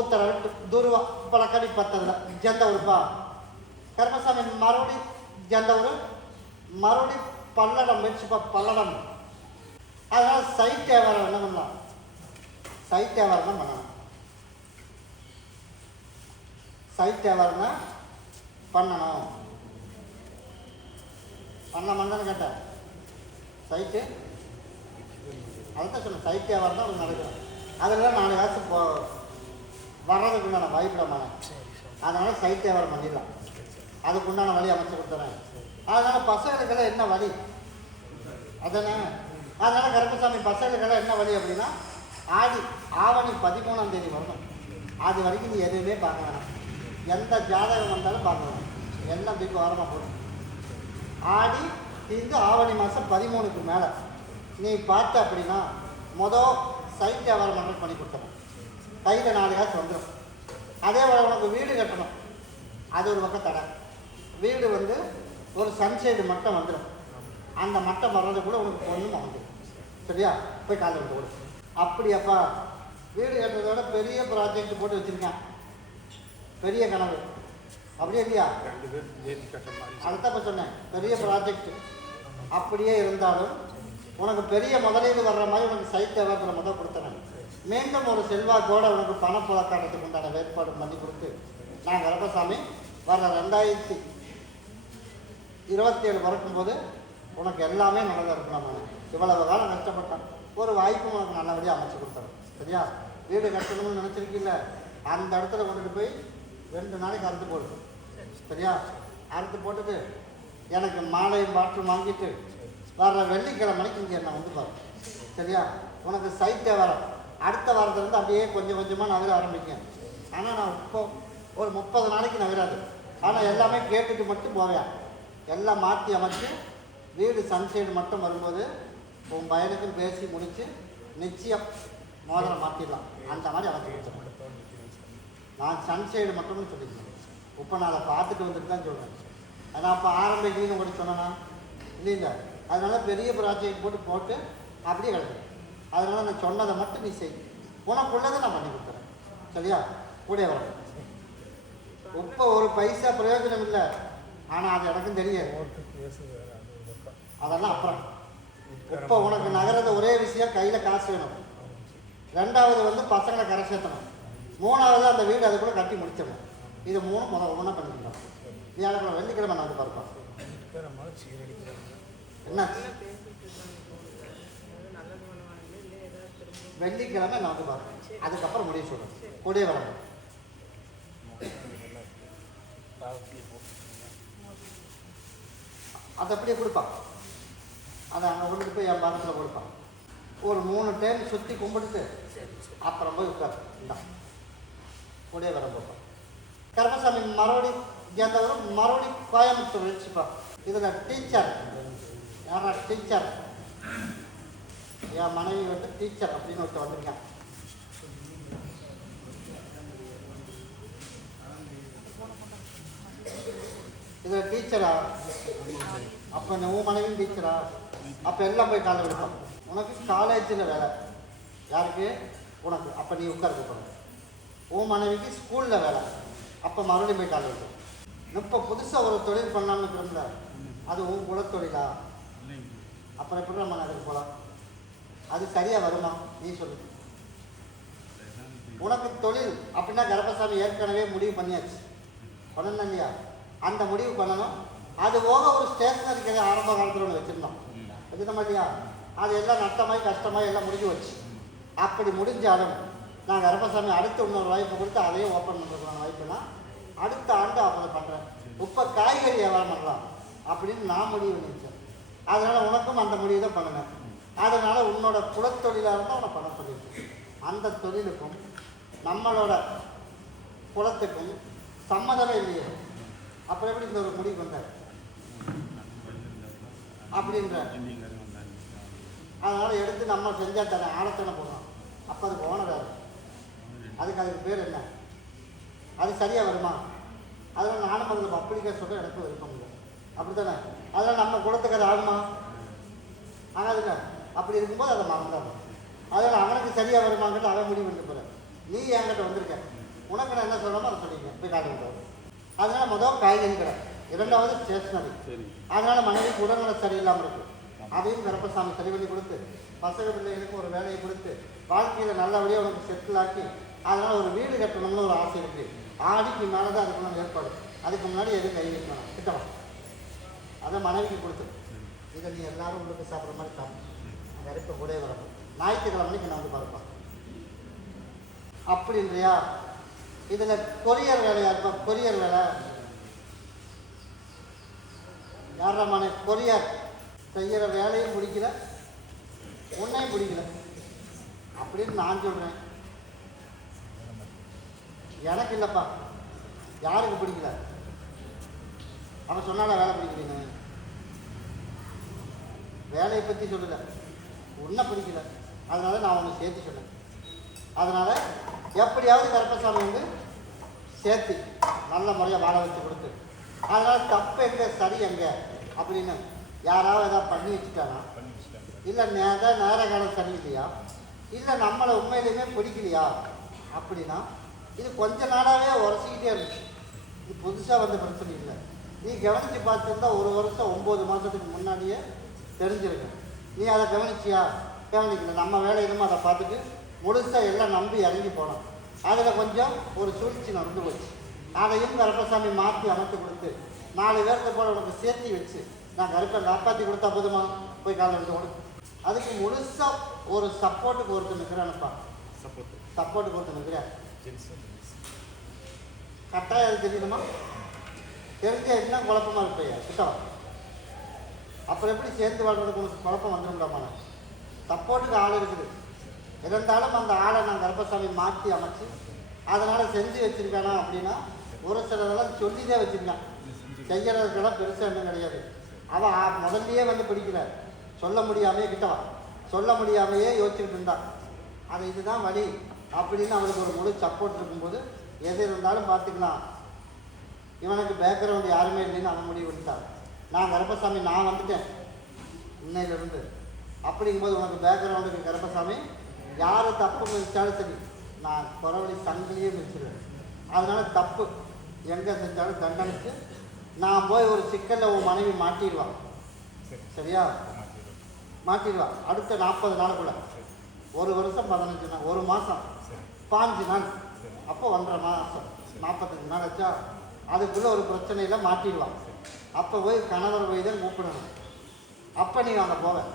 ಉತ್ತರ ದೂರುವ ಪಳಕಡಿ ಪತ್ತದ ಜಂದವ್ರಪ್ಪ ಕರ್ಮಸ್ವಾಮಿ ಮರುಡಿ ஜந்தவர் மறுபடி பல்லடம் வச்சுப்பா பல்லடம். அதனால் சைட் வியாபாரம் என்ன பண்ணலாம், சைட் வியாபாரம் தான் பண்ணணும். சைட் வியாபாரம் தான் பண்ணணும். பண்ணலாமான்னு கேட்டேன். சைட்டு அதுதான் சொன்னேன், சைட் வியாபாரம் தான் உங்களுக்கு நடக்கும். அதில் 4 காசு வர்றதுக்கு உண்டான வாய்ப்பிடமான, அதனால் சைட் வியாபாரம் பண்ணிடலாம். அதுக்கு உண்டான வழி அமைச்சு கொடுத்துறேன். அதனால் பசங்களுக்கெல்லாம் என்ன வழி அதானே. அதனால் கருப்பசாமி பசங்களுக்கெல்லாம் என்ன வழி அப்படின்னா, ஆவணி 13ஆம் தேதி வரணும். அது வரைக்கும் நீ எதுவுமே பார்க்க வேணாம். எந்த ஜாதகம் வந்தாலும் பார்க்க வேணாம். எல்லாம் தூக்கி ஓரமாக போடும். ஆடி தீர்ந்து ஆவணி மாதம் 13க்கு மேலே நீ பார்த்த அப்படின்னா சைட் வியாபாரம் பண்ணுறது பண்ணி கொடுத்துறோம். கையில் 4 காசு வந்துடும். அதே போல் உனக்கு வீடு கட்டணும், அது ஒரு பக்கம் தடை. வீடு ஒரு சன்சைடு மட்டம் வந்துடும். அந்த மட்டம் வர்றதுக்குள்ளே உனக்கு பொண்ணும் வந்துடும். சரியா, போய் காலையில் வந்து கொடு. அப்படியாப்பா, வீடு கட்டுறதோட பெரிய ப்ராஜெக்ட் போட்டு வச்சுருக்கேன், பெரிய கனவு, அப்படியே இல்லையா? அதுதான் இப்போ சொன்னேன், பெரிய ப்ராஜெக்ட். அப்படியே இருந்தாலும் உனக்கு பெரிய முதலீடு வர்ற மாதிரி உனக்கு சைட் வியாபாரத்தில் முதல் கொடுத்துறேன். மீண்டும் ஒரு செல்வாக்கோடு உனக்கு பணப்புழக்காட்டத்துக்கு உண்டான ஏற்பாடு பண்ணி கொடுத்து, நான் கருப்பசாமி வர 2027 பிறக்கும்போது உனக்கு எல்லாமே நல்லதாக இருக்கலாம். நான் இவ்வளவு காலம் கஷ்டப்பட்டேன், ஒரு வாய்ப்பு உனக்கு நல்லபடியாக அமைச்சு கொடுத்துறேன். சரியா, வீடு கட்டணும்னு நினச்சிருக்கீல்ல, அந்த இடத்துல கொண்டுட்டு போய் 2 நாளைக்கு அறுத்து போடு. சரியா, அறுத்து போட்டுட்டு எனக்கு மாலையும் பாட்டிலும் வாங்கிட்டு வர்ற வெள்ளிக்கிழமைக்கு இங்கே என்ன வந்து பாரு. சரியா, உனக்கு சைட் வியாபாரம் அடுத்த வாரத்துலேருந்து அப்படியே கொஞ்சம் கொஞ்சமாக நகர ஆரம்பிக்கேன். ஆனால் நான் இப்போ ஒரு 30 நாளைக்கு நகராது. ஆனால் எல்லாமே கேட்டுட்டு மட்டும் போவேன். எல்லாம் மாற்றி அமைச்சு வீடு சன்சைடு மட்டும் வரும்போது உன் பையனுக்கும் பேசி முடித்து நிச்சயம் மோதிரம் மாற்றிடலாம். அந்த மாதிரி அமைச்சு கொடுத்துருவேன். நான் சன்சைடு மட்டும்னு சொல்லிக்கிறேன். இப்போ நான் அதை பார்த்துட்டு வந்துட்டு தான் சொல்கிறேன். ஆனால் அப்போ ஆரம்பிக்கணும்னு கூட சொன்னேன்னா இல்லைங்க. அதனால் பெரிய ப்ராஜெக்ட் போட்டு அப்படியே கிடக்குறேன். அதனால் நான் சொன்னதை மட்டும் நீ செய், உனக்குள்ளதை நான் பண்ணி கொடுத்துறேன். சரியா, கூட வர. இப்போ ஒரு பைசா பிரயோஜனம் இல்லை, ஆனால் அது எனக்கும் தெரியாது. அதெல்லாம் அப்புறம். இப்போ உனக்கு நகரது ஒரே விஷயம், கையில் காசு வேணும். 2வது பசங்களை கரை சேர்த்தணும். 3வது அந்த வீடு அது கூட கட்டி முடிச்சிடணும். இது 3 ஒன்றா பண்ணிக்கலாம். வியாழக்கிழமை வெள்ளிக்கிழமை நான் பார்ப்பேன். என்ன வெள்ளிக்கிழமை நான் பார்ப்பேன். அதுக்கப்புறம் முடிவு சொல்கிறேன். கூடயே வரணும். அதை அப்படியே கொடுப்பான். அதை அங்கே கொண்டுட்டு போய் என் பாதத்தில் கொடுப்பான். ஒரு 3 டைம் சுற்றி கும்பிட்டுட்டு அப்புறம் போய் உட்கார். இந்தா கூடயே வர போப்பான். கருப்பசாமி மறுபடி ஜந்தவர் மறுபடி கோயம்புத்தூர் வச்சுப்பான். இதில் டீச்சர் யாரா டீச்சர், என் மனைவி டீச்சர் அப்படின்னு ஒருத்தர் வந்திருக்கேன். இதில் டீச்சரா, அப்போ உன் மனைவியும் டீச்சரா? அப்போ எல்லாம் போய் காலை விடுப்பான். உனக்கு காலேஜில் வேலை, யாருக்கு? உனக்கு. அப்போ நீ உட்கார போகணும். உன் மனைவிக்கு ஸ்கூலில் வேலை, அப்போ மறுபடியும் போய் காலை விடும். இப்போ புதுசாக ஒரு தொழில் பண்ணலாம்னு இருக்கிறோம்ல, அது உன் குலத்தொழிலா? அப்புறம் எப்படி நம்ம அதுக்கு போகலாம்? அது சரியாக வருமா நீ சொல்லு. உனக்கு தொழில் அப்படின்னா கருப்பசாமி ஏற்கனவே முடிவு பண்ணியாச்சு, பண்ணணும் இல்லையா? அந்த முடிவு பண்ணணும். அது போக ஒரு ஸ்டேஷனரிக்கு ஆரம்ப காலத்தில் ஒன்று வச்சுருந்தோம், வச்சுருந்தோம் இல்லையா? அது எல்லாம் நஷ்டமாய் கஷ்டமாய் எல்லாம் முடிஞ்சு வச்சு. அப்படி முடிஞ்சாலும் நான் கருப்பசாமி அடுத்து இன்னொரு வாய்ப்பு கொடுத்து அதையும் ஓப்பன் பண்ணுறதுக்கான வாய்ப்புனா அடுத்த ஆண்டு அவங்க பண்ணுறேன். இப்போ காய்கறி வியாபாரம் பண்ணலாம் அப்படின்னு நான் முடிவு பண்ணிச்சேன். அதனால் உனக்கும் அந்த முடிவு தான் பண்ணுவேன். அதனால் உன்னோட குலத்தொழிலாக இருந்தால் உன்னை பண்ண சொல்லியிருக்கேன். அந்த தொழிலுக்கும் நம்மளோட குலத்துக்கும் சம்மதமே இல்லையே, அப்புறம் எப்படி இந்த ஒரு முடிவு வந்தார் அப்படின்ற. அதனால் எடுத்து நம்ம செஞ்சால் தரேன், ஆழத்தனை போடுறோம். அப்போ அதுக்கு ஓனராக அதுக்கு பேர் என்ன? அது சரியாக வருமா? அதனால் நானும் அதில் அப்ளிகேஷன் சொல்ல எனக்கு விருப்பம் இல்லை, அப்படி தானே? அதனால் நம்ம குலத்துக்கு அது ஆகுமா? ஆகாதுங்க. அப்படி இருக்கும்போது அதை மறந்தாங்க. அதனால் அவனுக்கு சரியாக வருமாங்கிறது அவன் முடிவு பண்ணிட்டு போகிறேன். நீ என்கிட்ட வந்திருக்க, உனக்கு நான் என்ன சொல்லணுமோ அதை சொல்லிங்க போய் காட்டுங்க. அதனால முதல் காய்கறி கடை, இரண்டாவது ஸ்டேஷனரி. அதனால மனைவிக்கு உடல்நல சரியில்லாமல் இருக்கு, அதையும் கருப்பசாமி சரி பண்ணி கொடுத்து பசங்க பிள்ளைகளுக்கு ஒரு வேலையை கொடுத்து வாழ்க்கையில் நல்லபடியாக உனக்கு செட்டில் ஆக்கி அதனால் ஒரு வீடு கட்டணும்னு ஒரு ஆசை இருக்குது. ஆடிக்கு மேலே தான் அதுக்கு ஏற்பாடு. அதுக்கு முன்னாடி எதுவும் கை வைக்கணும் கிட்டவா அதை மனைவிக்கு கொடுத்துரு. இதை நீ எல்லாரும் உங்களுக்கு சாப்பிட்ற மாதிரி சாப்பிடும். அங்கே இருக்க கூட வரணும். ஞாயிற்றுக்கிழமைக்கு நான் வந்து பார்ப்பேன் அப்படின்றியா. இதில் கொரியர் வேலையாக இருப்பேன். கொரியர் வேலை யாரமான கொரியர் செய்கிற வேலையும் பிடிக்கல, உன்னையும் பிடிக்கல அப்படின்னு நான் சொல்கிறேன். எனக்கு இல்லைப்பா, யாருக்கு பிடிக்கல? அவன் சொன்னால வேலை பிடிக்கிறீங்க. வேலையை பற்றி சொல்லலை, உன்னை பிடிக்கல. அதனால நான் உன்னை சேர்த்து சொன்னேன். அதனால் எப்படியாவது கருப்பசாமி வந்து சேர்த்து நல்ல முறையாக வாழ வச்சு கொடுத்து, அதனால் தப்பு எங்கே சரி எங்கே அப்படின்னு யாராவது எதாவது பண்ணி வச்சுட்டானா, இல்லை நேர காலம் சரியில்லையா, இல்லை நம்மளை உண்மையிலுமே பிடிக்கலையா அப்படின்னா இது கொஞ்ச நாளாகவே உரசிக்கிட்டே இருந்துச்சு. இது புதுசாக வந்த பிரச்சனை இல்லை. நீ கவனித்து பார்த்துருந்தா 1 வருஷம் 9 மாதத்துக்கு முன்னாடியே தெரிஞ்சிருக்கு. நீ அதை கவனிச்சியா? கவனிக்கல. நம்ம வேலையிலுமே அதை பார்த்துட்டு முழுசாக எல்லாம் நம்பி இறங்கி போனோம். அதில் கொஞ்சம் ஒரு சூழ்ச்சி நடந்து போச்சு. அதையும் கருப்பசாமி மாற்றி அமைத்து கொடுத்து 4 பேருக்கு போல உனக்கு சேர்த்து வச்சு நான் கருப்பை காப்பாற்றி கொடுத்தா போதுமா? போய் காலம் எடுத்து கொடு. அதுக்கு முழுசாக ஒரு சப்போர்ட்டுக்கு ஒருத்தர் நிற்கிறானப்பா. சப்போர்ட்டுக்கு ஒருத்தர் நிற்கிறேன். கட்டாயம் அது தெரியணுமா? தெரிஞ்ச என்ன குழப்பமாக இருப்பையா கிட்டவா? அப்புறம் எப்படி சேர்ந்து வாழ்றதுக்கு உனக்கு குழப்பம் வந்துடும்டாமா? சப்போர்ட்டுக்கு ஆள் இருக்குது. இருந்தாலும் அந்த ஆளை நான் கருப்பசாமி மாற்றி அமைச்சு அதனால் செஞ்சு வச்சுருக்கானா அப்படின்னா ஒரு சிலதெல்லாம் சொல்லிதான் வச்சுருக்கான். செய்கிறதுக்கெல்லாம் பெருசாக ஒன்றும் கிடையாது. அவன் முதல்லையே வந்து பிடிக்கல, சொல்ல முடியாமையே கிட்டவா சொல்ல முடியாமையே யோசிச்சுக்கிட்டு இருந்தான். அது இதுதான் வழி அப்படின்னு அவனுக்கு ஒரு முழு சப்போர்ட் இருக்கும்போது எது இருந்தாலும் பார்த்துக்கலாம். இவனுக்கு பேக்ரவுண்டு யாருமே இல்லைன்னு அவன் முடிவு எடுத்தான். நான் கருப்பசாமி நான் வந்துட்டேன் இன்னையிலிருந்து அப்படிங்கும்போது உனக்கு பேக்ரவுண்டுக்கு கருப்பசாமி யார் தப்பு மிதிச்சாலும் சரி நான் குறவழி சங்கிலியே மிதிச்சிடுவேன். அதனால் தப்பு எங்கே செஞ்சாலும் தண்டனைச்சு நான் போய் ஒரு சிக்கலில் உன் மனைவி மாட்டிடுவான். சரியா? மாட்டிடுவான். அடுத்த 40 நாளுக்குள்ள 1 வருஷம் 15 நாள், 1 மாதம் 5 நாள், அப்போ 1.5 மாதம் 45 நாள் வச்சா அதுக்குள்ளே ஒரு பிரச்சனையில் மாட்டிடுவான். அப்போ போய் கணவர் போய் தான் கூப்பிடணும். அப்போ நீ அங்கே போவேன்.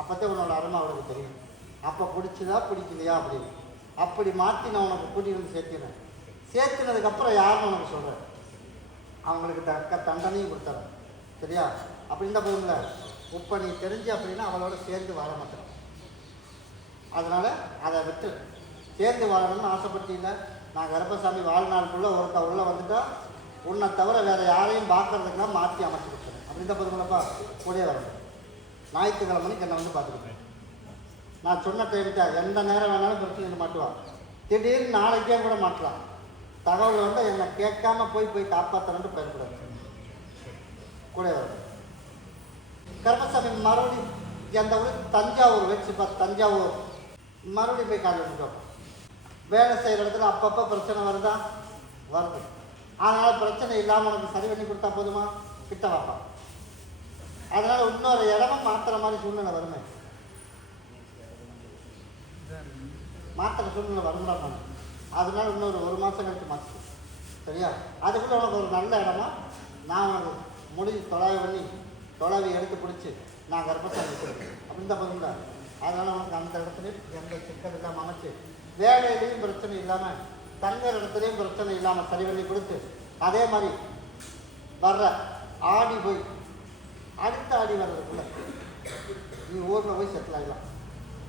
அப்போத்தான் உன்னோட அருமை அவளுக்கு தெரியும். அப்போ பிடிச்சதா பிடிக்கலையா அப்படின்னு அப்படி மாற்றி நான் உனக்கு கூட்டி வந்து சேர்த்தினேன். சேர்த்துனதுக்கப்புறம் யாருன்னு உனக்கு சொல்கிறேன். அவங்களுக்கு தக்க தண்டனையும் கொடுத்தாரு. சரியா? அப்படி இருந்தால் போதும்ல. இப்போ நீ தெரிஞ்சு அப்படின்னா அவளோட சேர்ந்து வாழ மாட்டேன். அதனால் அதை விட்டு சேர்ந்து வாழணும்னு ஆசைப்பட்டீங்க. நான் கருப்பசாமி வாழ்நாளுக்குள்ளே ஒருத்தர் உள்ளே வந்துட்டா உன்னை தவிர வேறு யாரையும் பார்க்கறதுக்கெல்லாம் மாற்றி அமைச்சு கொடுத்துறேன். அப்படி இருந்தால் போதுங்களப்பா. கூடயே வரணும். ஞாயிற்றுக்கிழமைக்கு என்னை வந்து பார்த்துக்கிட்டேன். நான் சொன்ன டைமுக்கு எந்த நேரம் வேணாலும் பிரச்சனை மாட்டுவான். திடீர்னு நாளைக்கே கூட மாட்டலாம். தகவல் வந்து என்னை கேட்காம போய் காப்பாற்றணுன்ட்டு பயன்படாது. கூட வரும். கருப்பசாமி மறுபடியும் எந்த ஊர் தஞ்சாவூர் வச்சுப்பா. தஞ்சாவூர் மறுபடியும் போய் கால் எடுத்துட்டோம். வேலை செய்கிற இடத்துல அப்பப்போ பிரச்சனை வருது. அதனால் பிரச்சனை இல்லாமல் உனக்கு சரி பண்ணி கொடுத்தா போதுமா? கிட்ட வாப்பா. அதனால் இன்னொரு இடமும் மாற்றுற மாதிரி சூழ்நிலை வருமே. மாற்றுற சூழ்நிலை வரும்டாமா? அதனால இன்னொரு 1 மாதம் கழிச்சு மாற்று. சரியா? அதுக்குள்ளே உனக்கு ஒரு நல்ல இடமா நான் உனக்கு தொலைவி எடுத்து பிடிச்சி நான் கர்ப்பசாமி கொடுப்பேன். அப்படின்னு தான் போதுங்களா? அதனால் உனக்கு அந்த இடத்துலையும் எந்த சிக்கல் இல்லாமல் அமைச்சு வேலையிலையும் பிரச்சனை இல்லாமல் தங்குற இடத்துலையும் பிரச்சனை இல்லாமல் சரி பண்ணி கொடுத்து அதே மாதிரி வர்ற ஆடி போய் அடுத்த ஆடி வர்றதுக்குள்ள நீ ஊரில் போய் செட்டில் ஆகிடலாம்.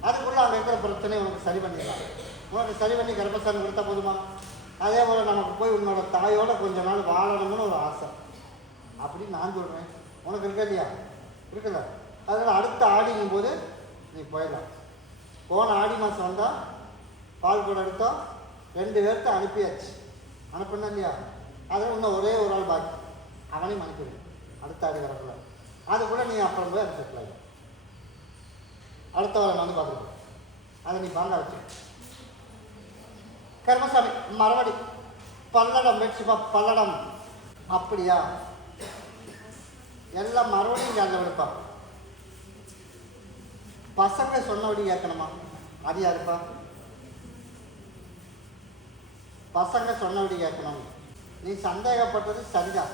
அதுக்குள்ளே அங்கே இருக்கிற பிரச்சனையை உனக்கு சரி பண்ணிடலாம். உனக்கு சரி பண்ணி கர்ப்பசாமி கொடுத்தா போதுமா? அதே போல் நமக்கு போய் உன்னோட தாயோட கொஞ்ச நாள் வாழணும்னு ஒரு ஆசை. அப்படின்னு நான் சொல்கிறேன். உனக்கு இருக்கா இல்லையா? இருக்குல்ல. அதனால் அடுத்த ஆடிங்கும் போது நீ போயிடலாம். போன ஆடி மாதம் வந்தால் பால் கூட எடுத்தோம். 2 பேர்த்த அனுப்பியாச்சு. அனுப்பினா இல்லையா? அதில் இன்னும் ஒரே ஒரு ஆள் பாக்கி. அவனையும் அனுப்பிடு அடுத்த ஆடி வரக்குள்ள. அது கூட நீ அப்புறம் போய் அது செட்டில் ஆகிடும். அடுத்த வாரம் வந்து பார்த்துக்கோ. அதை நீ பாங்க வச்சு கர்மசாமி மறுபடி பல்லடம் வச்சுப்பா, பல்லடம். அப்படியா? எல்லாம் மறுபடியும் ஜாலியாக விடுப்பா. பசங்க சொன்னபடி கேட்கணுமா? அது யாருப்பா? பசங்க சொன்னபடி கேட்கணும். நீ சந்தேகப்பட்டது சரிதான்.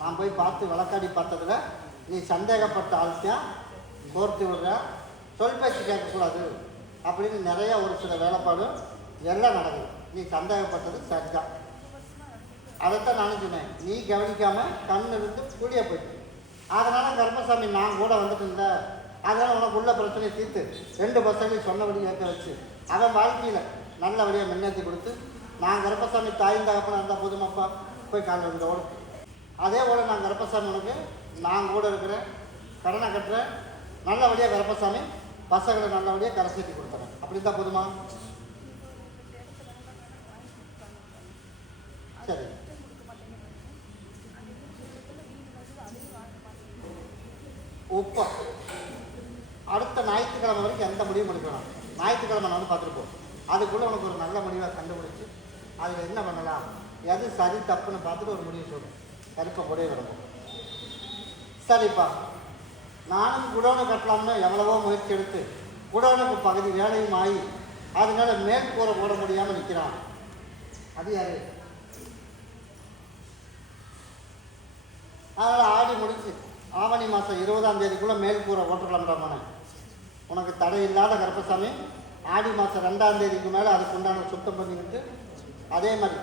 நான் போய் பார்த்து வழக்காடி பார்த்ததுல நீ சந்தேகப்பட்ட ஆள்தான் கோர்த்து விடுற, சொல் பேச்சு கேட்கக்கூடாது அப்படின்னு நிறைய ஒரு சில வேலைப்பாடு எல்லாம் நடக்குது. நீ சந்தேகப்பட்டது சரிதான். அதைத்தான் நானும் சொன்னேன். நீ கவனிக்காமல் கண் இருந்து கூடிய போயிட்டு, அதனால் கர்மசாமி நான் கூட வந்துட்டு இருந்தேன். அதனால் உனக்கு உள்ள பிரச்சனையை தீர்த்து 2 பசங்களையும் சொன்னபடி கேட்க வச்சு அவன் வாழ்க்கையில் நல்லபடியாக முன்னேற்றி கொடுத்து, நான் கர்ப்பசாமி தாயும் தகப்பனாக இருந்தால் போதுமாப்பா, போய் காலையில் வந்து ஓடும். அதே போல் நான் கர்ப்பசாமி உனக்கு நான் கூட இருக்கிறேன், கடனை கட்டுறேன், நல்லபடியாக கர்ப்பசாமி பசங்களை நல்லபடியாக கரை சேர்த்தி கொடுத்துறேன். அப்படி தான் போதுமா? சரி. உப்பா அடுத்த ஞாயிற்றுக்கிழமை வரைக்கும் எந்த முடிவும் எடுக்கலாம். ஞாயிற்றுக்கிழமை நான் வந்து பார்த்துருப்போம். அதுக்குள்ளே உனக்கு ஒரு நல்ல முடிவாக கண்டுபிடிச்சி அதில் என்ன பண்ணலாம், எது சரி தப்புன்னு பார்த்துட்டு ஒரு முடிவு சொல்லும். கருப்பை கூடயே கிடக்கும். சரிப்பா, நானும் குடோனு கட்டலாம்னு எவ்வளவோ முயற்சி எடுத்து குடோனுக்கு பகுதி வேலையும் ஆகி அதனால மேற்கூரை போட முடியாமல் நிற்கிறான். அது யாரு? அதனால் ஆடி முடிச்சு ஆவணி மாதம் 20ஆம் தேதிக்குள்ளே மேல்கூரை ஓட்டுக்கலாம்டாமண்ணே. உனக்கு தடை இல்லாத கருப்பசாமி ஆடி மாதம் 2ஆம் தேதிக்கு மேலே அதுக்கு உண்டான சுத்தம் பண்ணிக்கிட்டு அதே மாதிரி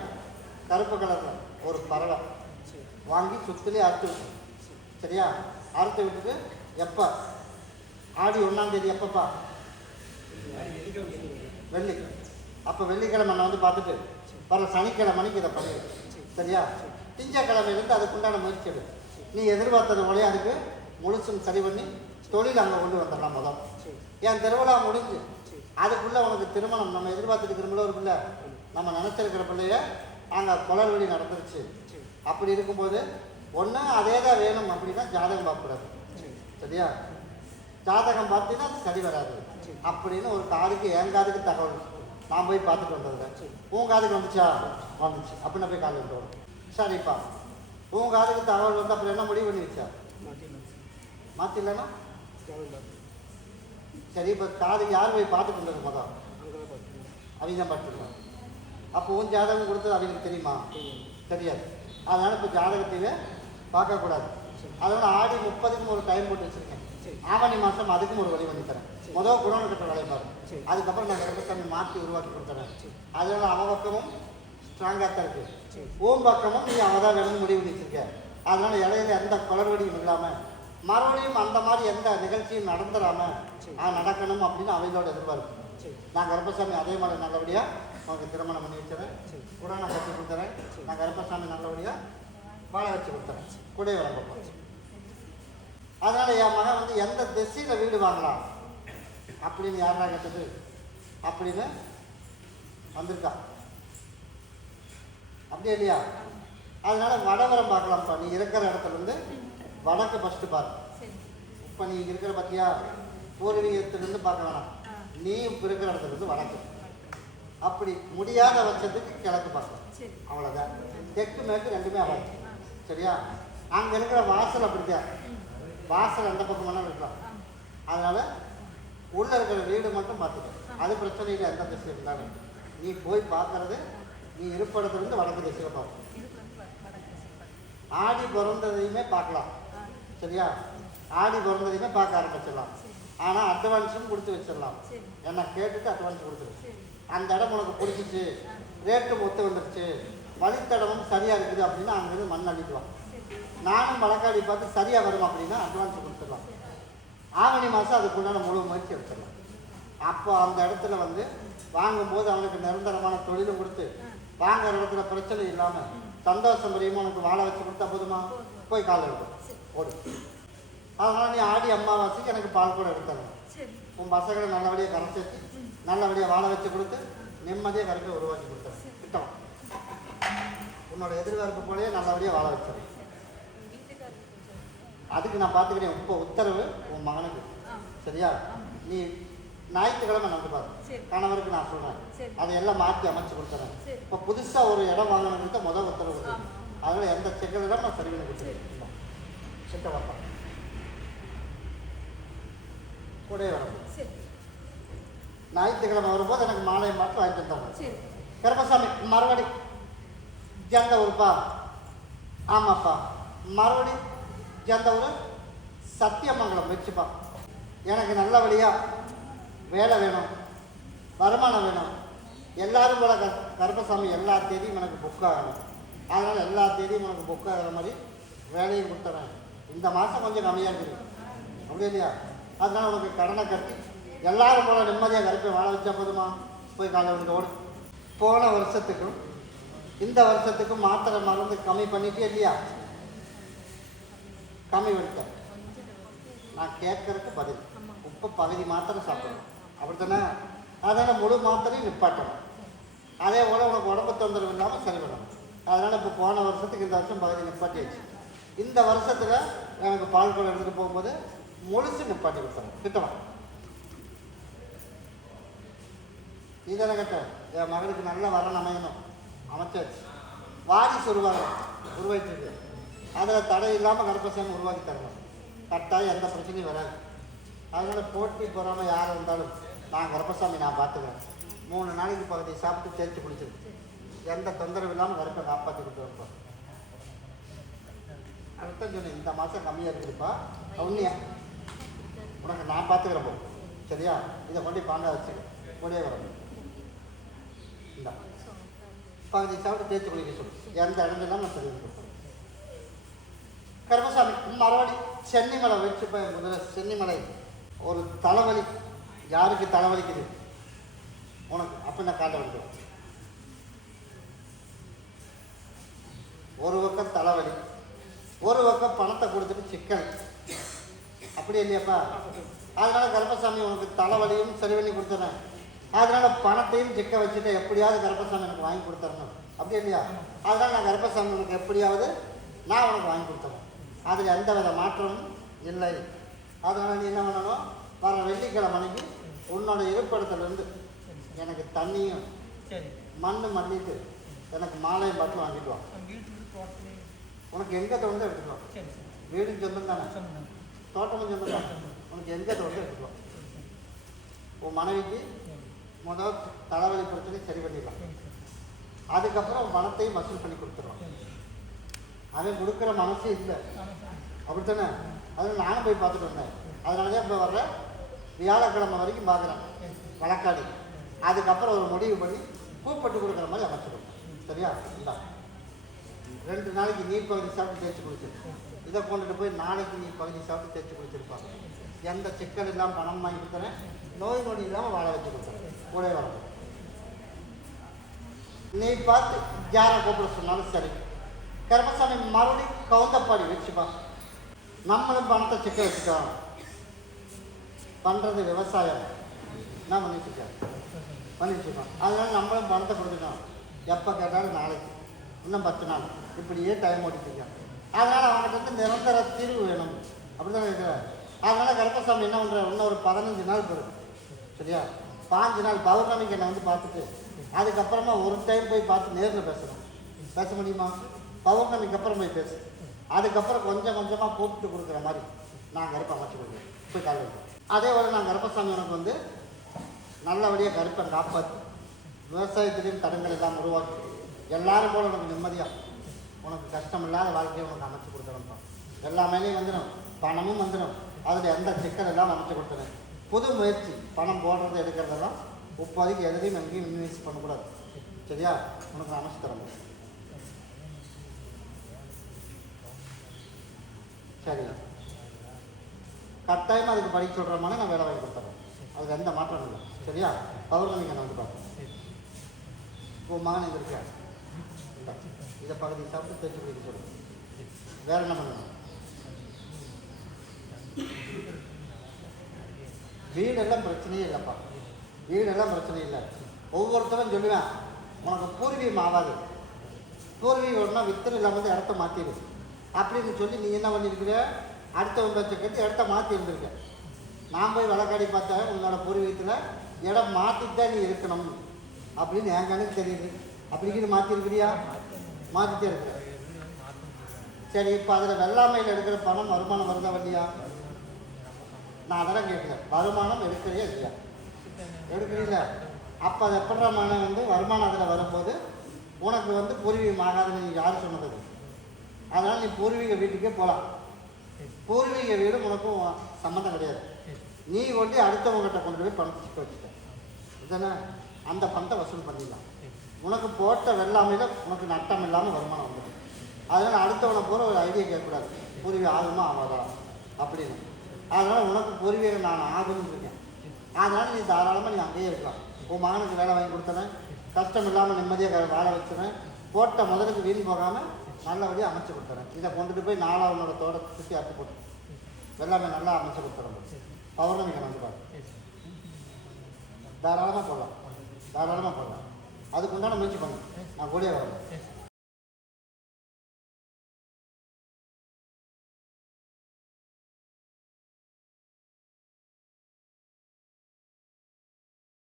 கருப்பு கலரில் ஒரு பறவை வாங்கி சுற்றிலே அறுத்து விட்டு, சரியா? அறுத்து விட்டுட்டு எப்போ ஆடி 1ஆம் தேதி எப்பப்பா? வெள்ளி. அப்போ வெள்ளிக்கிழமை நான் வந்து பார்த்துட்டு வர சனிக்கிழமைக்கு இதை பண்ணிடு, சரியா? திங்கக்கிழமையிலேருந்து அதுக்குண்டான முயற்சி எடு. நீ எதிர்பார்த்தது போலே அதுக்கு முழுசும் சரி பண்ணி தொழில் அங்கே கொண்டு வந்துடலாம். முதல் என் திருவிழா முடிஞ்சு அதுக்குள்ளே உனக்கு திருமணம், நம்ம எதிர்பார்த்துட்டு திரும்ப ஒரு பிள்ளை, நம்ம நினச்சிருக்கிற பிள்ளைய அங்கே குளறுபடி நடந்துருச்சு. அப்படி இருக்கும்போது ஒன்று அதே தான் வேணும் அப்படின்னா ஜாதகம் பார்க்கக்கூடாது, சரியா? ஜாதகம் பார்த்தீங்கன்னா சரி வராது அப்படின்னு ஒரு காதுக்கு என் காதுக்கு தகவல் நான் போய் பார்த்துட்டு வந்தது. உன் காதுக்கு வந்துச்சா? வந்துச்சு. அப்படின்னு போய் காது கொண்டு வரும். சரிப்பா, உன் காதுக்கு தகவல் வந்து அப்புறம் என்ன முடிவு பண்ணி வச்சா? மாற்றிடலன்னா சரி. இப்போ காதுக்கு யார் போய் பார்த்துட்டு வந்தது? மொதல் அவங்க தான் பார்த்துருக்காங்க. அப்போ உன் ஜாதகம் கொடுத்தது அவங்களுக்கு தெரியுமா? தெரியாது. அதனால் இப்போ ஜாதகத்தையே பார்க்கக்கூடாது. அதனால் ஆடி 30க்கும் ஒரு டைம் போட்டு வச்சுருக்கேன். ஆவணி மாதம் அதுக்கும் ஒரு வழி பண்ணி தரேன். முதல் குடோனு கட்டுற வேலையை பாரு. அதுக்கப்புறம் நான் கருப்பசாமி மாற்றி உருவாக்கி கொடுத்துறேன். அதனால் அவன் பக்கமும் ஸ்ட்ராங்காக தான் இருக்குது, ஓம் பக்கமும் நீ அவன் தான் வேணும்னு முடிவு பண்ணிச்சிருக்க. அதனால் இடையில எந்த குளறுபடியும் இல்லாமல் மறுபடியும் அந்த மாதிரி எந்த நிகழ்ச்சியும் நடந்துடாமல் நடக்கணும் அப்படின்னு அவைகளோட எதிர்பார்ப்பு. நான் கருப்பசாமி அதே மாதிரி நல்லபடியாக உனக்கு திருமணம் பண்ணி வச்சுறேன், குடோனை கட்டி கொடுத்துறேன். நான் கருப்பசாமி நல்லபடியாக வாழ வச்சு கொடுத்துறேன், கூடவே வரப்போ. அதனால் என் மகன் வந்து எந்த திசையில் வீடு வாங்கலாம் அப்படின்னு யாரா கேட்டது அப்படின்னு வந்திருக்கா, அப்படியே இல்லையா? அதனால் வடவரம் பார்க்கலாம்ப்பா. நீ இருக்கிற இடத்துலேருந்து வடக்கு ஃபஸ்ட்டு பாரு. இப்போ நீ இருக்கிற பார்த்தியா, பூர்வீகத்திலேருந்து பார்க்க வேணாம், நீ இப்போ இருக்கிற இடத்துலேருந்து வடக்கு. அப்படி முடியாத பட்சத்துக்கு கிழக்கு பார்க்கலாம், அவ்வளோதான். தெற்கு மேற்கு ரெண்டுமே அவாது, சரியா? அங்கே இருக்கிற வாசல் அப்படித்தான், வாசல் எந்த பக்கம் வேணாலும் இருக்கலாம். அதனால் உள்ளே இருக்கிற வீடு மட்டும் பார்த்துக்க, அது பிரச்சனை இல்லை. எந்த திசை இருந்தாலும் நீ போய் பார்க்கறது நீ இருப்பிடத்துலேருந்து வடக்கு திசையில் பார்க்கணும். ஆடி பிறந்ததையுமே பார்க்கலாம், சரியா? ஆடி பிறந்ததையுமே பார்க்க ஆரம்பிச்சிடலாம். ஆனால் அட்வான்ஸும் கொடுத்து வச்சிடலாம். ஏன்னா கேட்டுட்டு அட்வான்ஸ் கொடுத்துரு. அந்த இடம் உனக்கு பிடிச்சிச்சு, ரேட்டும் ஒத்து வந்துடுச்சு, வழித்தடமும் சரியாக இருக்குது அப்படின்னா அங்கேருந்து மண் அள்ளிக்குவான். நானும் வழக்காடி பார்த்து சரியாக வரும் அப்படின்னா அட்வான்ஸ் கொடுத்துடலாம். ஆவணி மாதம் அதுக்குண்டான முழு முயற்சி எடுத்துடலாம். அப்போ அந்த இடத்துல வந்து வாங்கும்போது அவனுக்கு நிரந்தரமான தொழிலும் கொடுத்து வாங்குற இடத்துல பிரச்சனை இல்லாமல் சந்தோஷம் முறையுமா உனக்கு வாழ வச்சு கொடுத்தா போதுமா? போய் காலை எடுக்கும் ஓடு. அதனால் நீ ஆடி அம்மாவாசைக்கு எனக்கு பால் கூட எடுத்தாங்க. உன் பசங்களை நல்லபடியாக கரை சேர்த்து நல்லபடியாக வாழ வச்சு கொடுத்து நிம்மதியாக கரைக்க உருவாக்கி கொடுத்தேன். திட்டம் உன்னோட எதிர்பார்ப்பு போலேயே நல்லபடியாக வாழ வச்சிடறேன். அதுக்கு நான் பார்த்துக்கிறேன். இப்போ உத்தரவு உன் மகனுக்கு, சரியா? நீ ஞாயிற்றுக்கிழமை நம்புவார். கணவருக்கு நான் சொல்கிறேன், அதையெல்லாம் மாற்றி அமைச்சு கொடுத்துறேன். இப்போ புதுசாக ஒரு இடம் வாங்கணுங்கிறத முதல் உத்தரவு கொடுத்துருவேன். அதனால் எந்த செக்கலிடம் நான் சரி பண்ணி கொடுத்துருவேன். சிட்ட வைப்பேன் கூட வரும். ஞாயிற்றுக்கிழமை வரும்போது எனக்கு மாலையை மாற்றி வாங்கிட்டு வந்தாங்க. கருப்பசாமி மறுபடி எந்த ஊருப்பா? ஆமாப்பா. மறுபடி எந்த ஊர்? சத்தியமங்கலம் வச்சுப்பா. எனக்கு நல்லபடியாக வேலை வேணும், வருமானம் வேணும். எல்லாரும் போல கருப்பசாமி எல்லா தேதியும் எனக்கு புக் ஆகணும். அதனால் எல்லா தேதியும் எனக்கு புக் ஆகிற மாதிரி வேலையும் கொடுத்துறேன். இந்த மாதம் கொஞ்சம் கம்மியாக இருக்குது அப்படி இல்லையா? அதனால் உனக்கு கடனை கட்டி எல்லாரும் போல நிம்மதியாக கருப்பை வாழ வச்சா போதுமா? போய் காலை வந்து ஓடு. போன வருஷத்துக்கும் இந்த வருஷத்துக்கும் மாத்திரை மருந்து கம்மி பண்ணிட்டே இல்லையா? கம்மி பண்ணிட்டேன். நான் கேட்கறதுக்கு பதில். இப்போ பகுதி மாத்திரை சாப்பிடணும் அப்படித்தானே? அதனால் முழு மாத்திரையும் நிப்பாட்டணும். அதே போல் உனக்கு உடம்பு தொந்தரவு இல்லாமல் சரி பண்ணணும். அதனால் இப்போ போன வருஷத்துக்கு இந்த வருஷம் பகுதி நிப்பாட்டியாச்சு. இந்த வருஷத்தில் எனக்கு பால் குடம் எடுத்துகிட்டு போகும்போது முழுசு நிப்பாட்டி கொடுத்தாங்க. திட்டணும் நீ தானே கேட்ட என் மகளுக்கு நல்ல வரன் அமையணும். அமைச்சாச்சு. வாரிசு உருவாக்கிட்டு அதில் தடை இல்லாமல் கருப்பசாமி உருவாக்கி தரணும். கட்டாயம் எந்த பிரச்சனையும் வராது. அதனால் போட்டி போகாமல் யார் இருந்தாலும் நான் கருப்பசாமி நான் பார்த்துக்கிறேன். 3 நாளைக்கு பகுதி சாப்பிட்டு தேய்ச்சி குளிச்சிருக்கு. எந்த தொந்தரவு இல்லாமல் கருப்பை காப்பாற்றி கொடுத்து வைப்போம். அதுதான் சொன்னேன், இந்த மாதம் கம்மியாக இருக்குதுப்பா உண்மையா உனக்கு நான் பார்த்துக்கிறேன் போ. சரியா? இதை கொண்டு பாண்டா வச்சுக்க கூடயே வரணும். இந்த பகுதி சாப்பிட்டு தேய்ச்சி குளிக்க சொல்லு. எந்த இடத்துலாம் நான் தெரிஞ்சு கொடுப்பேன். கருப்பசாமி மறுபடி சென்னிமலை வச்சு போய் முதல்ல சென்னிமலை ஒரு தலைவலி. யாருக்கு தலைவலிக்குது? உனக்கு. அப்போ நான் காட்ட வந்துடுவேன். ஒரு பக்கம் தலைவலி, ஒரு பக்கம் பணத்தை கொடுத்துட்டு சிக்கல். அப்படி இல்லையாப்பா? அதனால கருப்பசாமி உனக்கு தலைவலியும் சரி பண்ணி கொடுத்துறேன். அதனால பணத்தையும் சிக்க வச்சுட்டு எப்படியாவது கருப்பசாமி எனக்கு வாங்கி கொடுத்துடணும். அப்படி இல்லையா? அதனால் நான் கருப்பசாமி உனக்கு எப்படியாவது நான் உனக்கு வாங்கி கொடுத்துறேன். அதில் எந்த வித மாற்றமும் இல்லை. அதனால் நீ என்ன பண்ணணும்? வர வெள்ளிக்கிழமை அன்னைக்கு உன்னோட இருப்பிடத்துலேருந்து எனக்கு தண்ணியும் மண்ணு மல்லிட்டு எனக்கு மாலையும் பாட்டில் வாங்கிட்டு வா. உனக்கு எங்கே தோணுதோ எடுத்துக்கலாம். வீடும் சொந்தம் தானே, தோட்டமும் சொந்தம் தானே. உனக்கு எங்கே தோணுதோ எடுத்துக்கலாம். உன் மனைவிக்கு முதல் தலைவலி பிரச்சனை சரி பண்ணிடலாம். அதுக்கப்புறம் பணத்தையும் வசூல் பண்ணி கொடுத்துருவோம். அவன் கொடுக்குற மனசே இல்லை அப்படித்தானே? அதில் நானும் போய் பார்த்துட்டு வந்தேன். அதனால தான் இப்போ வர்ற வியாழக்கிழமை வரைக்கும் பார்க்குறேன் வழக்காடி. அதுக்கப்புறம் ஒரு முடிவு பண்ணி கூப்பிட்டு கொடுக்குற மாதிரி அமைச்சிருக்கோம். சரியா? இல்லை 2 நாளைக்கு நீர் பகுதி சாப்பிட்டு தேய்ச்சி குளிச்சிருக்கோம். இதை கொண்டுட்டு போய் நாளைக்கு நீர் பகுதி சாப்பிட்டு தேய்ச்சி குளிச்சிருப்பாங்க. எந்த சிக்கல் இல்லாமல் பணம் வாங்கி கொடுத்துறேன். நோய் நொடி இல்லாமல் வாழ வச்சு கொடுத்துறேன். கூட வரணும். நீ பார்த்து யாரை கூப்பிட சொன்னாலும் சரி. கருப்பசாமி மறுபடியும் கவுந்தப்பாடி வச்சுப்பா. நம்மளும் பணத்தை சிக்க வச்சுட்டோம். பண்ணுறது விவசாயம் நான் பண்ணிட்டுருக்கேன், பண்ணிட்டுருக்கோம். அதனால நம்மளும் பணத்தை கொடுத்துட்டோம். எப்போ கேட்டாலும் நாளைக்கு, இன்னும் 10 நாள் இப்படியே டைம் ஓட்டிட்டுருக்கேன். அதனால் அவனுக்கு வந்து நிரந்தர தீர்வு வேணும். அப்படி தான் கேட்குறேன். அதனால் கருப்பசாமி என்ன பண்ணுற, இன்னும் ஒரு 15 நாள் போயிடும். சரியா? 5 நாள் பௌர்ணமிக்கு என்னை வந்து பார்த்துட்டு அதுக்கப்புறமா ஒரு டைம் போய் பார்த்து நேரில் பேசணும். பேச முடியுமா? பௌர்ணமிக்கு அப்புறம் போய் பேசு. அதுக்கப்புறம் கொஞ்சம் கொஞ்சமாக கூப்பிட்டு கொடுக்குற மாதிரி நான் கருப்பை அமைச்சு கொடுக்குறேன். போய் காலையில் அதே போல் நான் கருப்பசாமி உனக்கு வந்து நல்லபடியாக கருப்பை காப்பாற்றி விவசாயத்திலையும் தடங்கள் எல்லாம் உருவாக்கி எல்லாரும் போல் உனக்கு நிம்மதியாக உனக்கு கஷ்டம் இல்லாத வாழ்க்கையை உனக்கு அமைச்சு கொடுக்குறேன்ப்பா. எல்லா மேலேயும் வந்துடும், பணமும் வந்துடும். அதில் எந்த சிக்கல் எல்லாம் அமைச்சு கொடுத்துறேன். புது முயற்சி, பணம் போடுறது எடுக்கிறதெல்லாம் இப்போதைக்கு எதுலையும் எங்கேயும் இன்வெஸ்ட் பண்ணக்கூடாது. சரியா? உனக்கு அமைச்சு தரணும். சரி, கட்டாயமாக அதுக்கு படிக்க சொல்கிற மாதிரி நான் வேலை வாங்கி கொடுத்துறேன். அதுக்கு எந்த மாற்றம் இல்லை. சரியா? பௌர்ணமிக்கு நான் வந்து பார்ப்பேன். உன் மகன் இங்கே இருக்க இதை பகுதி சாப்பிட்டு தேய்ச்சி குடிக்க சொல்லு. வேறு என்ன பண்ணணும்? வீடெல்லாம் பிரச்சனையே இல்லைப்பா. வீடெல்லாம் பிரச்சனை இல்லை. ஒவ்வொருத்தரும் சொல்லுவேன், உனக்கு பூர்வீகம் ஆகாது. பூர்வீகம் ஒன்றா வித்தனை இல்லாமல் இடத்த மாற்றிடு அப்படின்னு சொல்லி நீ என்ன பண்ணியிருக்கிற? அடுத்தவங்க பேச்சை கட்டி இடத்த மாற்றி இருந்திருக்க. நான் போய் வழக்காடி பார்த்தா உன்னோட பூர்வீகத்தில் இடம் மாற்றிட்டு தான் நீ இருக்கணும் அப்படின்னு என் கணக்கு தெரியுது. அப்படிங்கிட்டு மாற்றிருக்கிறியா? மாற்றிட்டே இருக்கிற. சரி, இப்போ அதில் வெள்ளாமையில் எடுக்கிற பணம் வருமானம் வருதா இல்லையா? நான் அதெல்லாம் கேட்குறேன். வருமானம் எடுக்கிறியா இல்லையா? எடுக்கிறீங்கள? அப்போ அது எப்படா மனம் வந்து வருமானம் அதில் வரும்போது உனக்கு வந்து பூர்வீகம் ஆகாதுன்னு நீ யார் சொன்னது? அதனால் நீ பூர்வீக வீட்டுக்கே போகலாம். பூர்வீக வீடு உனக்கும் சம்மந்தம் கிடையாது. நீ கொண்டு அடுத்தவங்ககிட்ட கொண்டு போய் பணத்தை சிக்க வச்சுட்ட இதுதானே? அந்த பணத்தை வசூல் பண்ணிடலாம். உனக்கு போட்ட வெள்ளாமையில் உனக்கு நட்டம் இல்லாமல் வருமானம் வந்துடும். அதனால் அடுத்தவனை போகிற ஒரு ஐடியா கேட்கக்கூடாது, பூர்வீகம் ஆகுமா ஆகாதா அப்படின்னு. அதனால் உனக்கு பூர்வீகம் நான் ஆகணும்னு இருக்கேன். அதனால் நீ தாராளமாக நீ அங்கேயே இருக்கலாம். உன் மகனுக்கு வேலை வாங்கி கொடுத்தனேன், கஷ்டம் இல்லாமல் நிம்மதியாக வாழ வச்சுனேன், போட்ட முதலுக்கு வீண் போகாமல் நல்லபடியாக அமைச்சு கொடுத்துறேன். இதை கொண்டுட்டு போய் நாலாவனோட தோட்டத்தை சுற்றி அறுத்து போட்டு எல்லாமே நல்லா அமைச்சு கொடுத்துறேன். பௌர்ணமிக்கு வந்துடுவாங்க. தாராளமாக போடலாம், தாராளமாக போடலாம். அதுக்கு உண்டான முயற்சி பண்ணு. நான் கூடயே வரேன்.